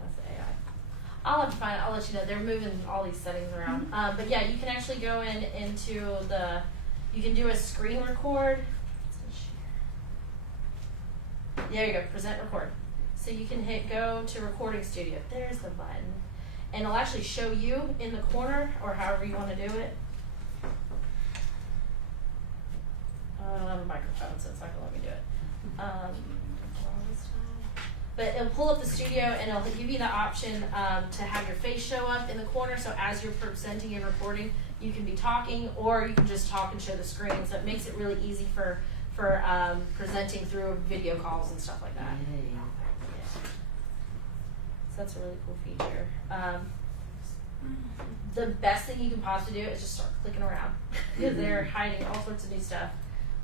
That's the AI. I'll have to find it. I'll let you know. They're moving all these settings around. But yeah, you can actually go into the, you can do a screen record. There you go, present record. So you can hit go to recording studio. There's the button. and it'll actually show you in the corner, or however you want to do it. I don't have a microphone, so it's not gonna let me do it. But it'll pull up the studio and it'll give you the option to have your face show up in the corner. So as you're presenting and recording, you can be talking, or you can just talk and show the screen. So it makes it really easy for presenting through video calls and stuff like that. Yeah. So that's a really cool feature. The best thing you can possibly do is just start clicking around because they're hiding all sorts of new stuff.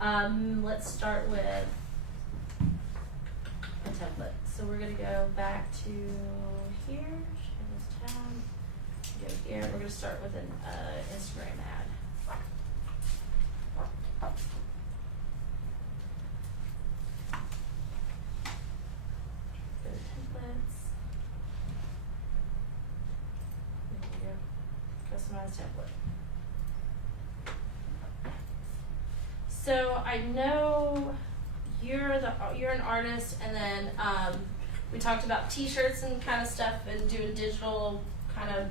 Let's start with a template. So we're going to go back to here, share this tab, go here. We're going to start with an Instagram ad. Go to templates. There we go. Customize template. So I know you're an artist, and then we talked about T-shirts and kind of stuff, and doing digital kind of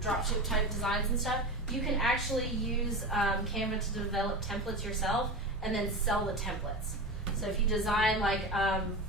dropship type designs and stuff. You can actually use Canva to develop templates yourself, and then sell the templates. So if you design like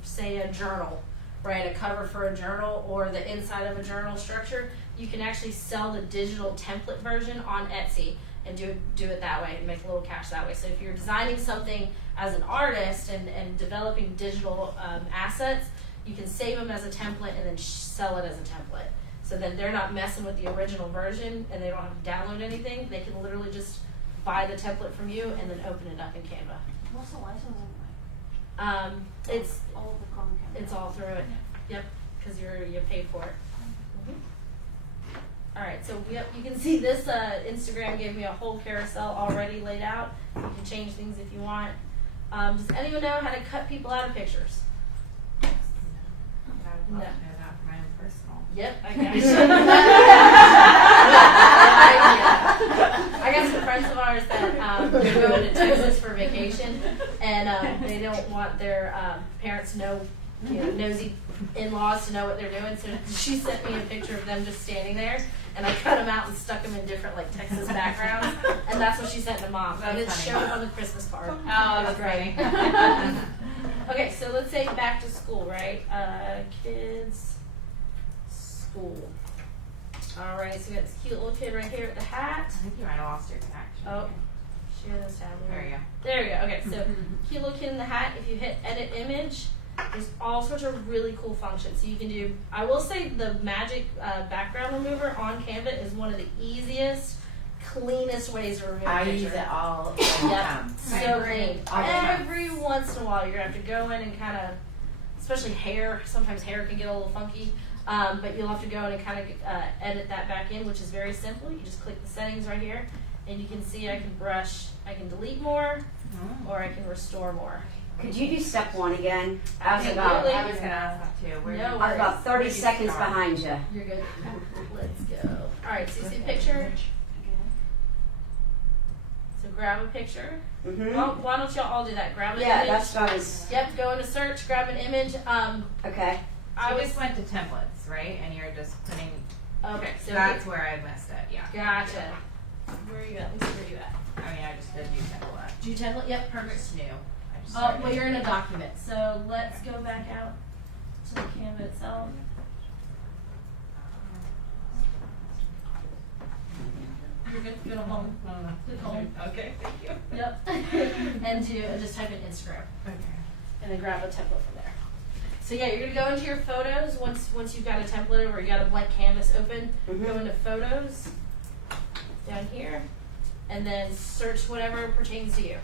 say a journal, right, a cover for a journal or the inside of a journal structure, you can actually sell the digital template version on Etsy and do it that way and make a little cash that way. So if you're designing something as an artist and developing digital assets, you can save them as a template and then sell it as a template. So then they're not messing with the original version and they don't have to download anything. They can literally just buy the template from you and then open it up in Canva. What's the licensing like? It's All of the content. It's all through it. Yep, because you pay for it. All right, so yep, you can see this Instagram gave me a whole carousel already laid out. You can change things if you want. Does anyone know how to cut people out of pictures? I would love No. to know that for my own personal. Yep, I got some friends of ours that they're going to Texas for vacation, and they don't want their parents to know, nosy in-laws to know what they're doing. So she sent me a picture of them just standing there, and I cut them out and stuck them in different like Texas backgrounds, and that's what she sent to mom. And it showed on the Christmas card. Oh, that's great. Okay, so let's say back to school, right? Kids, school. All right, so we got this cute little kid right here with the hat. I think you might have lost your connection. Oh, share this tab. There you go. There you go. Okay, so cute little kid in the hat. If you hit edit image, there's all sorts of really cool functions. So you can do, I will say the magic background remover on Canva is one of the easiest, cleanest ways to remove a I picture. use it all the Yep, time. so clean. All the time. Every once in a while, you're gonna have to go in and kind of, especially hair. Sometimes hair can get a little funky, but you'll have to go in and kind of edit that back in, which is very simple. You just click the settings right here, and you can see I can brush, I can delete more, or I can restore more. Could you do step one again? I was Okay, about, really? I was gonna ask that too. Where No I was about 30 seconds behind you. You're good. Let's go. All right, so you see the picture? So grab a picture. Mm-hmm. Well, why don't y'all all do that? Grab an Yeah, image. that's what I was. Yep, go into search, grab an image. Okay. I I was just went to templates, right? And you're just putting. okay. So That's where I missed it. Yeah. gotcha. Where are you at? Let me see where you at. I mean, I just did new template. Do you template? Yep, perfect. It's new. I just Oh, started. well, you're in a document. So let's go back out to the Canva itself. You're good. Go to home. Click home. Okay, thank you. Yep. And just type in Instagram. Okay. And then grab a template from there. So yeah, you're gonna go into your photos once you've got a template or you got a blank canvas open. Mhm. Go into photos down here, and then search whatever pertains to you.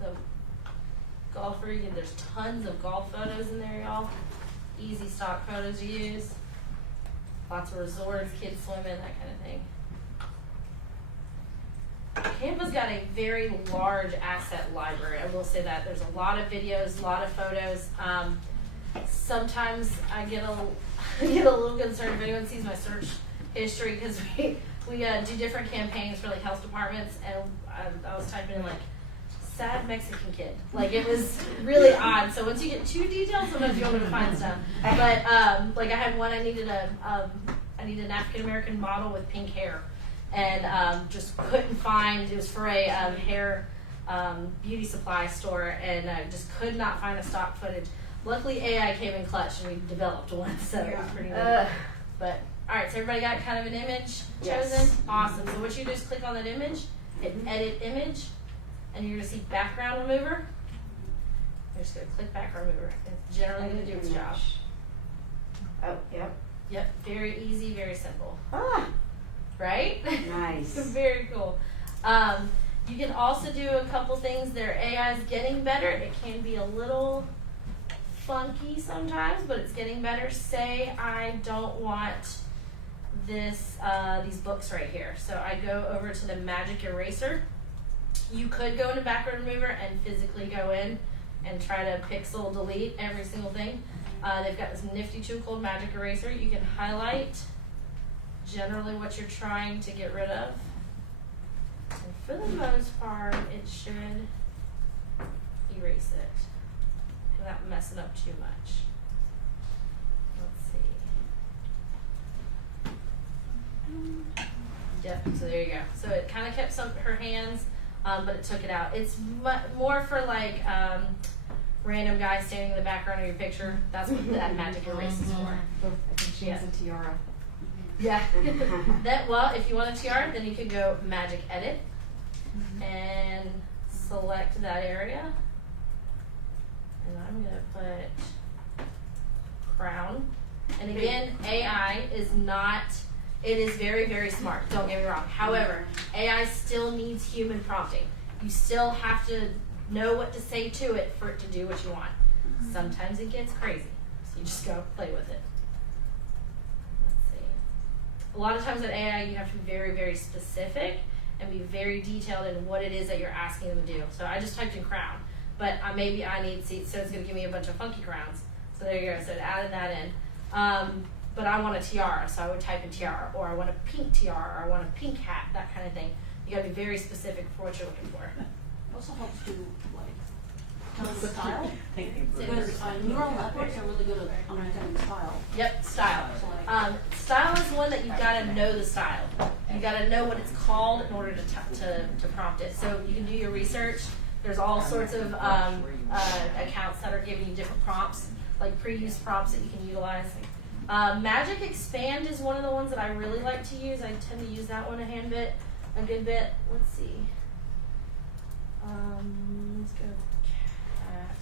So golfer, there's tons of golf photos in there, y'all. Easy stock photos to use. Lots of resorts, kids swimming, that kind of thing. Canva's got a very large asset library. I will say that. There's a lot of videos, a lot of photos. Sometimes I get get a little concerned if anyone sees my search history, because we do different campaigns for like health departments, and I was typing in like sad Mexican kid. Like it was really odd. So once you get too detailed, sometimes you don't want to find stuff. But like I had one, I needed an African American model with pink hair, and just couldn't find. It was for a hair beauty supply store, and I just could not find a stock footage. Luckily, AI came in clutch, and we developed one, so it was pretty good. But all right, so everybody got kind of an image chosen. Yes. Awesome. So what you do is click on that image, hit Edit Image, and you're gonna see Background Remover. You're just gonna click Background Remover. It's generally gonna do its job. Oh, yep. Yep. Very easy, very simple. Ah, Right? nice. Very cool. You can also do a couple things. Their AI is getting better. It can be a little funky sometimes, but it's getting better. Say I don't want this these books right here. So I go over to the magic eraser. You could go into background remover and physically go in and try to pixel delete every single thing. They've got this nifty tool called magic eraser. You can highlight generally what you're trying to get rid of. And for the most part, it should erase it without messing up too much. Let's see. Yep, so there you go. So it kind of kept her hands, but it took it out. It's more for like random guy standing in the background of your picture. That's what that magic erase is for. I think she has a tiara. Yeah. Well, if you want a tiara, then you could go magic edit and select that area. And I'm gonna put crown. And again, AI is not, it is very, very smart, don't get me wrong. However, AI still needs human prompting. You still have to know what to say to it for it to do what you want. Sometimes it gets crazy, so you just gotta play with it. Let's see. A lot of times with AI, you have to be very, very specific and be very detailed in what it is that you're asking them to do. So I just typed in crown, but maybe I need seats, so it's gonna give me a bunch of funky crowns. So there you go, so it added that in. But I want a tiara, so I would type in tiara, or I want a pink tiara, or I want a pink hat, that kind of thing. You gotta be very specific for what you're looking for. It also helps to like tell the style. Because Because neural networks are really good at understanding style. Yep, style. So like, Style is one that you gotta know the style. You gotta know what it's called in order to prompt it. So you can do your research. There's all sorts of accounts that are giving you different prompts, like pre-used prompts that you can utilize. Magic Expand is one of the ones that I really like to use. I tend to use that one a good bit. Let's see. Let's go cat.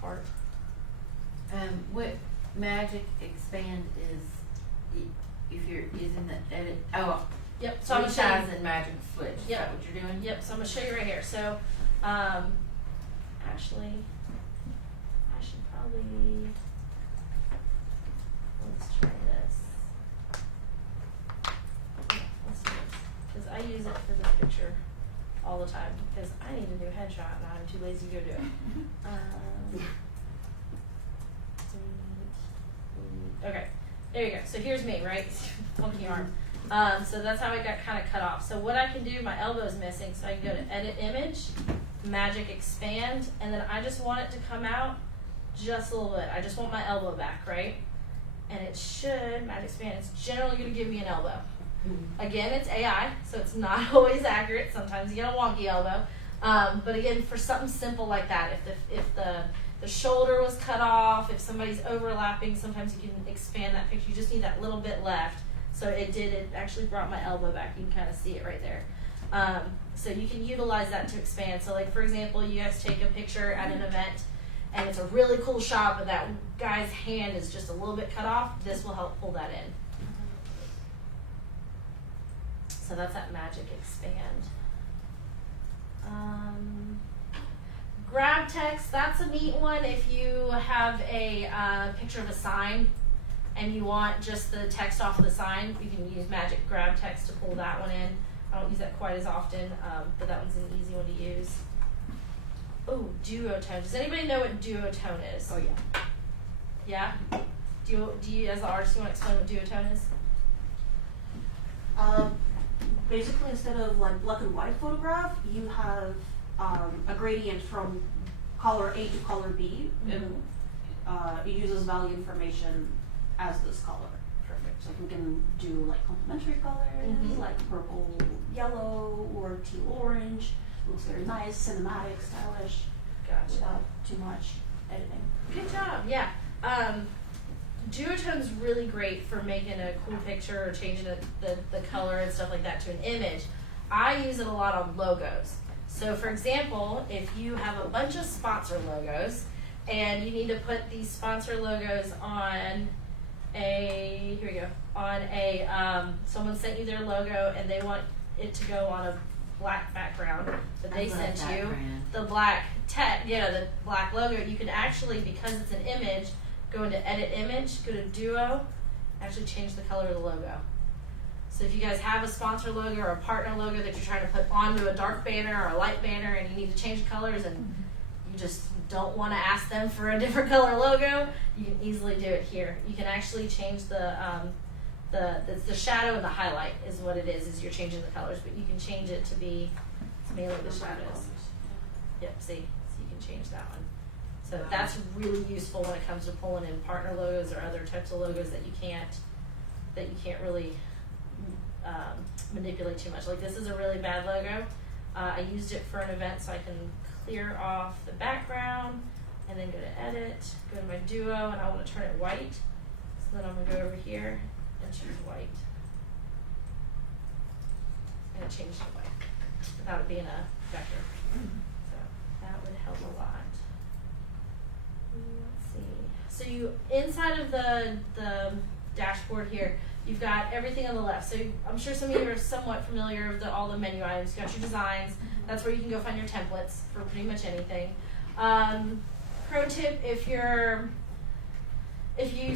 Cart. What Magic Expand is, if you're using the edit, Yep. So I'm gonna show you. resize and Magic Switch. Is Yep. that what you're doing? Yep, so I'm going to show you right here. So, actually, I should probably, let's try this. Yeah, let's do this. Because I use it for this picture all the time because I need a new headshot and I'm too lazy to go do it. Okay, there you go. So here's me, right? Funky arm. So that's how it got kind of cut off. So what I can do, my elbow's missing, so I can go to Edit Image, Magic Expand, and then I just want it to come out just a little bit. I just want my elbow back, right? And it should, Magic Expand, it's generally going to give me an elbow. Again, it's AI, so it's not always accurate. Sometimes you get a wonky elbow. But again, for something simple like that, if the shoulder was cut off, if somebody's overlapping, sometimes you can expand that picture. You just need that little bit left. So it actually brought my elbow back. You can kind of see it right there. So you can utilize that to expand. So like, for example, you guys take a picture at an event and it's a really cool shot, but that guy's hand is just a little bit cut off. This will help pull that in. So that's that Magic Expand. Grab text, that's a neat one if you have a picture of a sign and you want just the text off of the sign. You can use Magic Grab Text to pull that one in. I don't use that quite as often, but that one's an easy one to use. Oh, duotone. Does anybody know what duotone is? Oh yeah. Yeah? Do you as the artist, you want to explain what duotone is? Basically, instead of like black and white photograph, you have a gradient from color A to color B, and it uses value information as this color. Perfect. So we can do like complementary colors, like purple, yellow, or teal orange. Looks very nice, cinematic, stylish, Gotcha. without too much editing. Good job. Yeah. Duotone's really great for making a cool picture or changing the color and stuff like that to an image. I use it a lot on logos. So for example, if you have a bunch of sponsor logos and you need to put these sponsor logos on someone sent you their logo and they want it to go on a black background that they sent you, the black the black logo, you can actually, because it's an image, go into edit image, go to duo, actually change the color of the logo. So if you guys have a sponsor logo or a partner logo that you're trying to put onto a dark banner or a light banner and you need to change colors and you just don't want to ask them for a different color logo, you can easily do it here. You can actually change the shadow and the highlight is what it is you're changing the colors, but you can change it to be mainly the shadows. Yep, see, so you can change that one. So that's really useful when it comes to pulling in partner logos or other types of logos that you can't really manipulate too much. Like this is a really bad logo. I used it for an event so I can clear off the background and then go to edit, go to my duo, and I want to turn it white. So then I'm going to go over here and choose white. And it changed to white without it being a vector. So that would help a lot. Let's see. So you, inside of the dashboard here, you've got everything on the left. So I'm sure some of you are somewhat familiar with all the menu items. You've got your designs. That's where you can go find your templates for pretty much anything. Pro tip, if you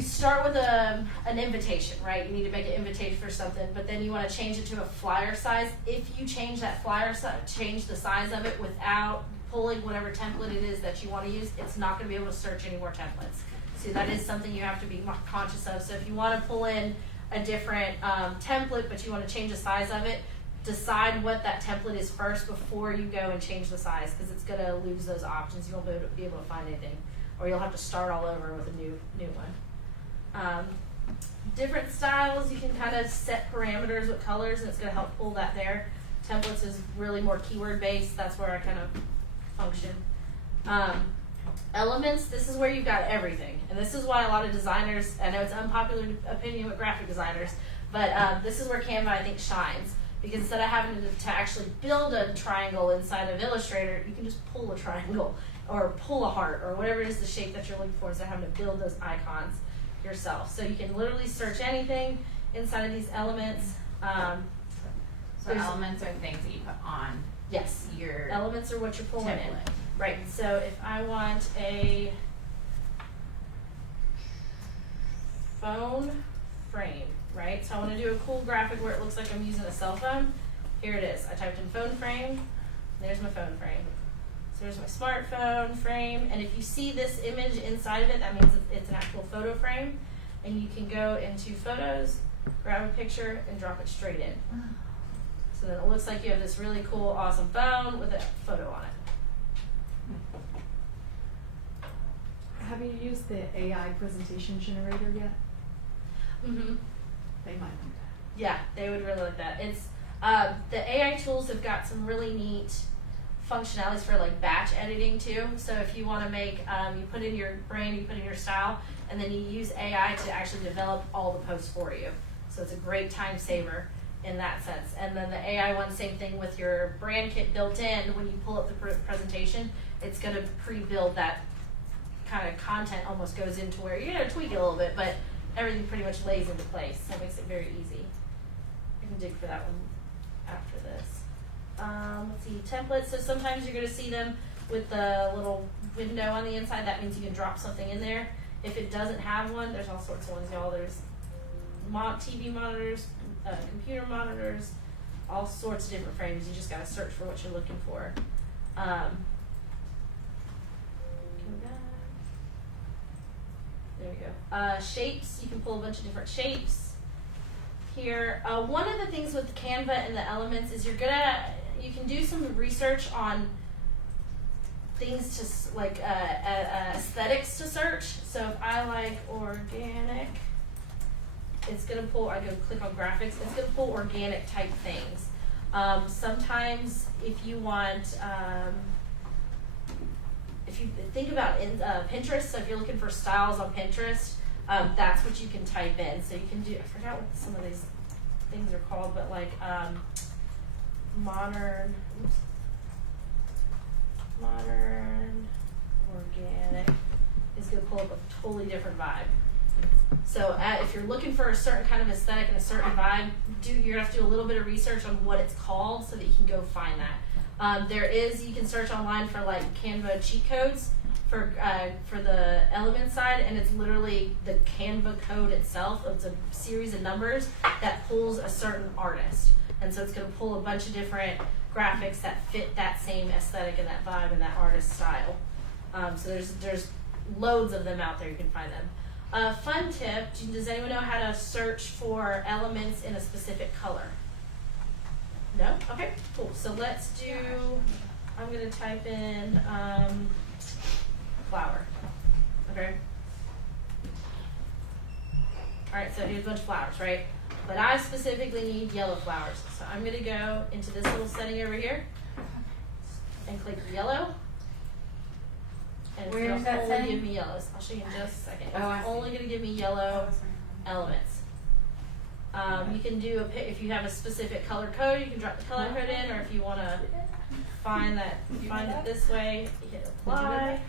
start with an invitation, right? You need to make an invitation for something, but then you want to change it to a flyer size. If you change that flyer size, change the size of it without pulling whatever template it is that you want to use, it's not going to be able to search any more templates. So that is something you have to be conscious of. So if you want to pull in a different template, but you want to change the size of it, decide what that template is first before you go and change the size, because it's going to lose those options. You won't be able to find anything, or you'll have to start all over with a new one. Different styles, you can kind of set parameters with colors, and it's going to help pull that there. Templates is really more keyword based. That's where I kind of function. Elements, this is where you've got everything, and this is why a lot of designers, I know it's an unpopular opinion with graphic designers, but this is where Canva I think shines, because instead of having to actually build a triangle inside of Illustrator, you can just pull a triangle or pull a heart or whatever it is the shape that you're looking for, instead of having to build those icons yourself. So you can literally search anything inside of these elements. So elements are things that you put on Yes, your elements are what you're pulling in. template. Right, so if I want a phone frame, right? So I want to do a cool graphic where it looks like I'm using a cell phone. Here it is. I typed in phone frame. There's my phone frame. So there's my smartphone frame. And if you see this image inside of it, that means it's an actual photo frame. And you can go into photos, grab a picture, and drop it straight in. So then it looks like you have this really cool, awesome phone with a photo on it. Have you used the AI presentation generator yet? Mm-hmm. They might like that. Yeah, they would really like that. It's the AI tools have got some really neat functionalities for like batch editing too. So if you want to make, you put in your brand, you put in your style, and then you use AI to actually develop all the posts for you. So it's a great time saver in that sense. And then the AI one, same thing with your brand kit built in. When you pull up the presentation, it's going to pre-build that kind of content, almost goes into where you're going to tweak it a little bit, but everything pretty much lays into place. So it makes it very easy. I can dig for that one after this. Let's see, templates. So sometimes you're going to see them with the little window on the inside. That means you can drop something in there. If it doesn't have one, there's all sorts of ones, y'all. There's TV monitors, computer monitors, all sorts of different frames. You just got to search for what you're looking for. There you go. Shapes, you can pull a bunch of different shapes here. One of the things with Canva and the elements is you can do some research on things to like aesthetics to search. So if I like organic, it's gonna pull. I go click on graphics. It's gonna pull organic type things. Sometimes if you want, if you think about Pinterest, so if you're looking for styles on Pinterest, that's what you can type in. So you can do. I forgot what some of these things are called, but like modern organic is going to pull up a totally different vibe. So if you're looking for a certain kind of aesthetic and a certain vibe, you're going to have to do a little bit of research on what it's called so that you can go find that. You can search online for like Canva cheat codes for the element side, and it's literally the Canva code itself. It's a series of numbers that pulls a certain artist. And so it's going to pull a bunch of different graphics that fit that same aesthetic and that vibe and that artist style. So there's loads of them out there. You can find them. Fun tip, does anyone know how to search for elements in a specific color? No? Okay, cool. So let's do, I'm going to type in flower. Okay? Alright, so here's a bunch of flowers, right? But I specifically need yellow flowers. So I'm going to go into this little setting over here and click yellow. And it's Where going is to that only setting? give me yellows. I'll show you in just a second. Oh, I It's see. only going to give me yellow elements. You can do if you have a specific color code, you can drop the color code in, or if you want to find it this way, you hit apply,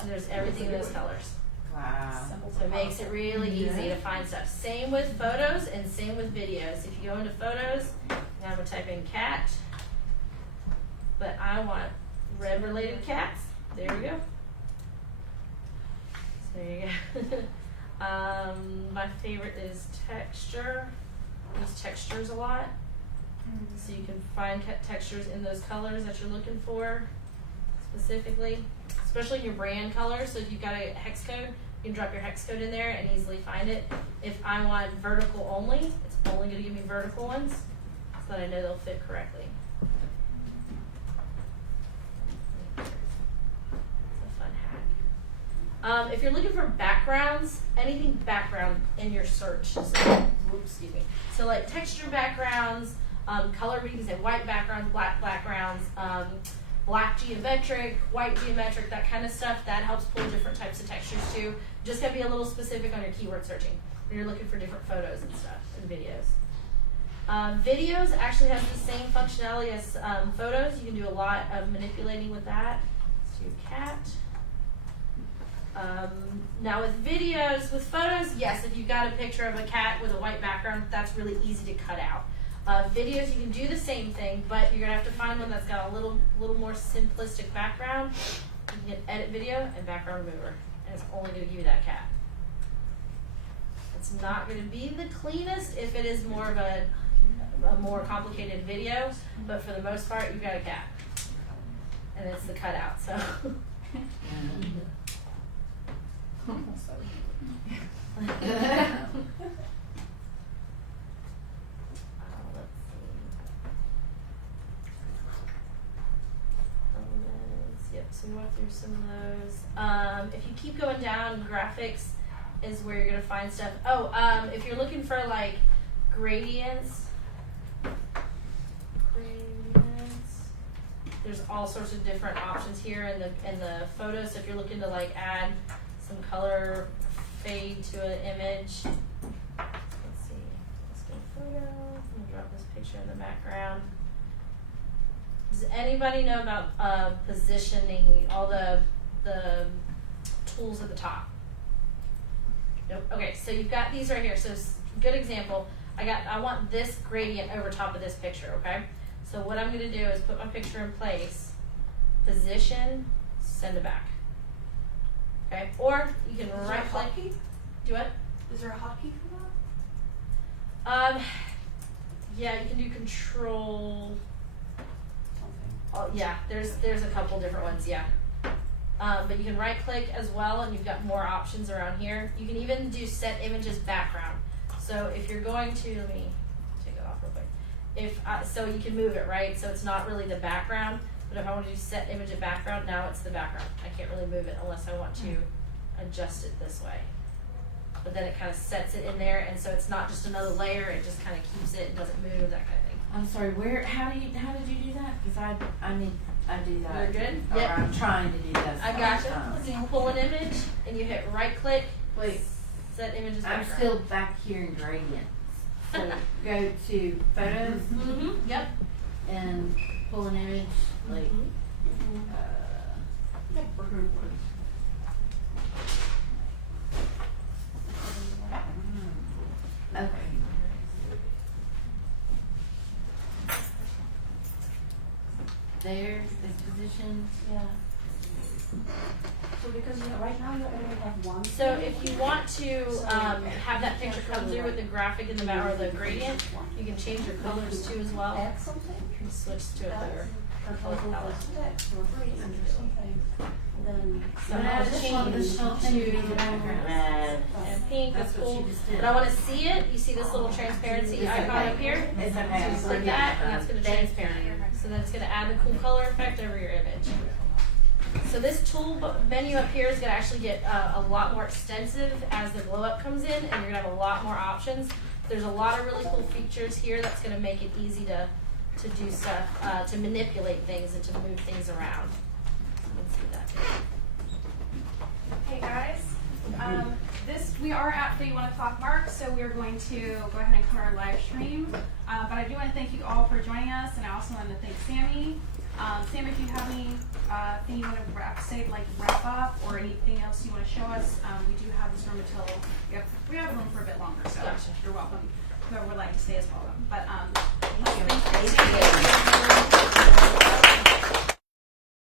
and there's everything in those colors. Wow. So it makes it really easy to find stuff. Same with photos and same with videos. If you go into photos, now I'm going to type in cat, but I want red related cats. There we go. So there you go. My favorite is texture. I use textures a lot. So you can find textures in those colors that you're looking for specifically, especially your brand colors. So if you've got a hex code, you can drop your hex code in there and easily find it. If I want vertical only, it's only going to give me vertical ones so that I know they'll fit correctly. It's a fun hack. If you're looking for backgrounds, anything background in your search, so, excuse me. So like texture backgrounds, color, we can say white backgrounds, black backgrounds, black geometric, white geometric, that kind of stuff. That helps pull different types of textures too. Just gotta be a little specific on your keyword searching when you're looking for different photos and stuff and videos. Videos actually have the same functionality as photos. You can do a lot of manipulating with that. Let's do cat. Now with videos, with photos, yes, if you've got a picture of a cat with a white background, that's really easy to cut out. Videos, you can do the same thing, but you're gonna have to find one that's got a little more simplistic background. You can hit edit video and background remover, and it's only gonna give you that cat. It's not gonna be the cleanest if it is more of a more complicated video, but for the most part, you've got a cat, and it's the cutout. So. Yep, so we walk through some of those. If you keep going down, graphics is where you're gonna find stuff. Oh, if you're looking for like gradients, there's all sorts of different options here in the photos. So if you're looking to like add some color fade to an image, let's see, let's go photo. I'm gonna drop this picture in the background. Does anybody know about positioning, all the tools at the top? Nope. Okay, so you've got these right here. So good example. I want this gradient over top of this picture. Okay. So what I'm going to do is put my picture in place, position, send it back. Okay. Or you can right click. Do what? Is there a hotkey for that? Yeah, you can do control. Something. Oh, yeah, there's a couple different ones, yeah. But you can right click as well, and you've got more options around here. You can even do set images background. So if you're going to, let me take it off real quick. So you can move it, right? So it's not really the background, but if I want to do set image of background, now it's the background. I can't really move it unless I want to adjust it this way. But then it kind of sets it in there, and so it's not just another layer, it just kind of keeps it and doesn't move, that kind of thing. I'm sorry, how did you do that? Because I do that. You're good? Or Yep. I'm trying to do that. I gotcha. sometimes. So you pull an image, and you hit right click, Wait, set image as I'm background. still back here in gradients. So go to photos Mm-hmm, yep. and pull an image, like, okay. There's this position. Yeah. So because right now you only have one. So if you want to have that picture come through with the graphic in the back or the gradient, you can change your colors too as well. Add something. You can switch to a clear color Proposal palette. plus text or green or something. Then. So But now I it's just want this whole thing to be the background. Red. and pink, that's That's what cool. she just did. But I want to see it. You see this little transparency It's icon okay. up here? It's okay. So click that, and that's going to transparent. So then it's going to add the cool color effect over your image. So this tool menu up here is going to actually get a lot more extensive as the glow up comes in, and you're going to have a lot more options. There's a lot of really cool features here that's going to make it easy to do stuff, to manipulate things and to move things around. You can see that. Hey guys, we are at the 1 o'clock mark, so we are going to go ahead and cut our live stream. But I do want to thank you all for joining us, and I also want to thank Samie. Samie, if you have anything you want to wrap up, or anything else you want to show us, we do have this room until we have room for a bit longer. So Gotcha. you're welcome. Whoever would like to stay is welcome. But